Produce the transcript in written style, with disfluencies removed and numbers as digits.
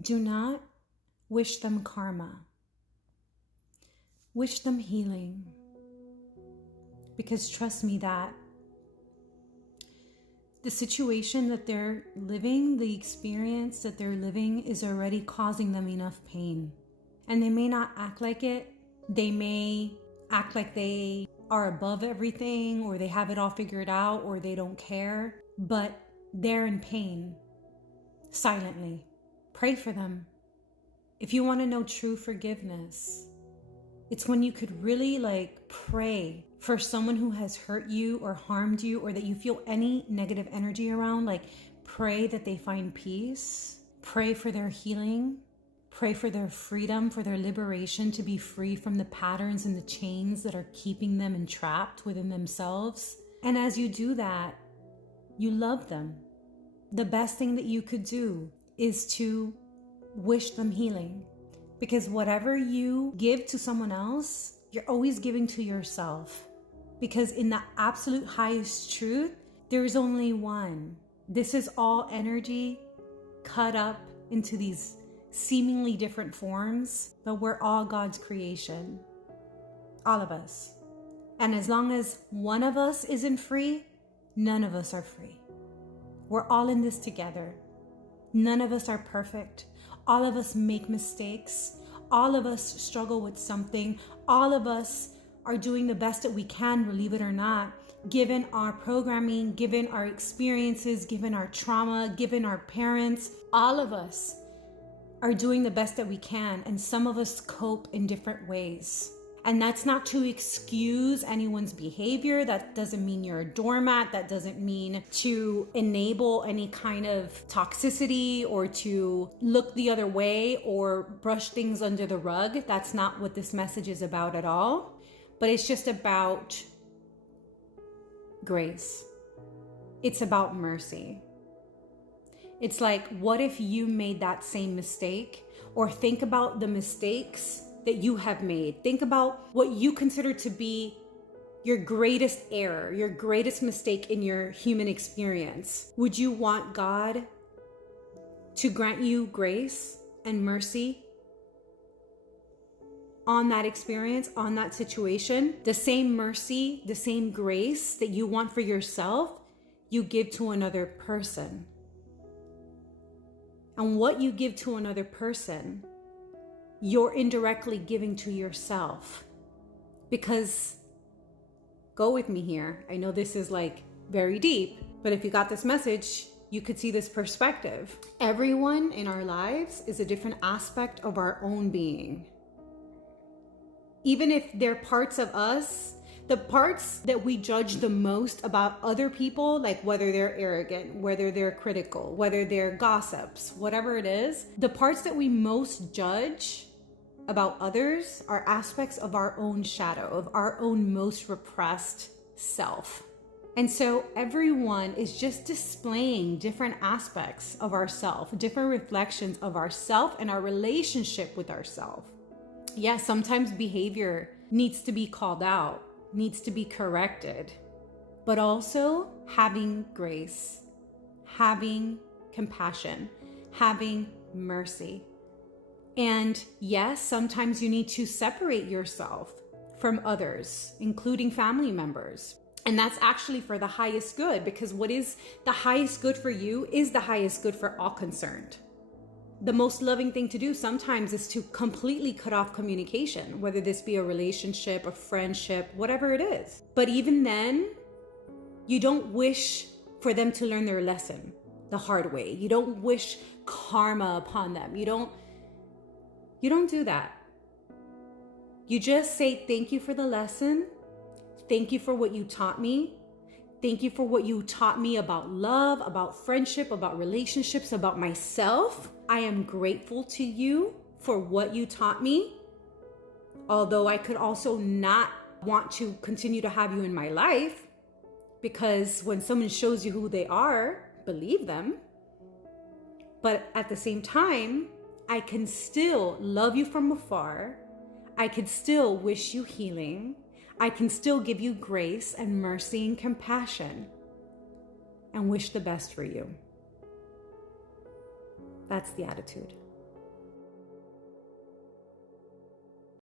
Do not wish them karma. Wish them healing. Because trust me that the situation that they're living, the experience that they're living is already causing them enough pain. And they may not act like it. They may act like they are above everything, or they have it all figured out, or they don't care. But they're in pain, silently. Pray for them. If you want to know true forgiveness, it's when you could really pray for someone who has hurt you or harmed you, or that you feel any negative energy around. Pray that they find peace. Pray for their healing. Pray for their freedom, for their liberation, to be free from the patterns and the chains that are keeping them entrapped within themselves. And as you do that, you love them. The best thing that you could do is to wish them healing. Because whatever you give to someone else, you're always giving to yourself. Because in the absolute highest truth, there is only one. This is all energy cut up into these seemingly different forms, but we're all God's creation. All of us. And as long as one of us isn't free, none of us are free. We're all in this together. None of us are perfect. All of us make mistakes. All of us struggle with something. All of us are doing the best that we can, believe it or not, given our programming, given our experiences, given our trauma, given our parents. All of us are doing the best that we can, and some of us cope in different ways. And that's not to excuse anyone's behavior. That doesn't mean you're a doormat. That doesn't mean to enable any kind of toxicity or to look the other way or brush things under the rug. That's not what this message is about at all. But it's just about grace. It's about mercy. It's like, what if you made that same mistake? Or think about the mistakes that you have made. Think about what you consider to be your greatest error, your greatest mistake in your human experience. Would you want God to grant you grace and mercy on that experience, on that situation? The same mercy, the same grace that you want for yourself, you give to another person. And what you give to another person, you're indirectly giving to yourself. Because, go with me here, I know this is very deep, but if you got this message, you could see this perspective. Everyone in our lives is a different aspect of our own being. Even if they're parts of us, the parts that we judge the most about other people, whether they're arrogant, whether they're critical, whether they're gossips, whatever it is, the parts that we most judge about others are aspects of our own shadow, of our own most repressed self. And so everyone is just displaying different aspects of ourself, different reflections of ourself and our relationship with ourself. Yes, sometimes behavior needs to be called out, needs to be corrected, but also having grace, having compassion, having mercy. And yes, sometimes you need to separate yourself from others, including family members. And that's actually for the highest good, because what is the highest good for you is the highest good for all concerned. The most loving thing to do sometimes is to completely cut off communication, whether this be a relationship, a friendship, whatever it is. But even then, you don't wish for them to learn their lesson the hard way. You don't wish karma upon them. You don't do that. You just say, thank you for the lesson. Thank you for what you taught me. Thank you for what you taught me about love, about friendship, about relationships, about myself. I am grateful to you for what you taught me. Although I could also not want to continue to have you in my life, because when someone shows you who they are, believe them. But at the same time, I can still love you from afar. I can still wish you healing. I can still give you grace and mercy and compassion and wish the best for you. That's the attitude.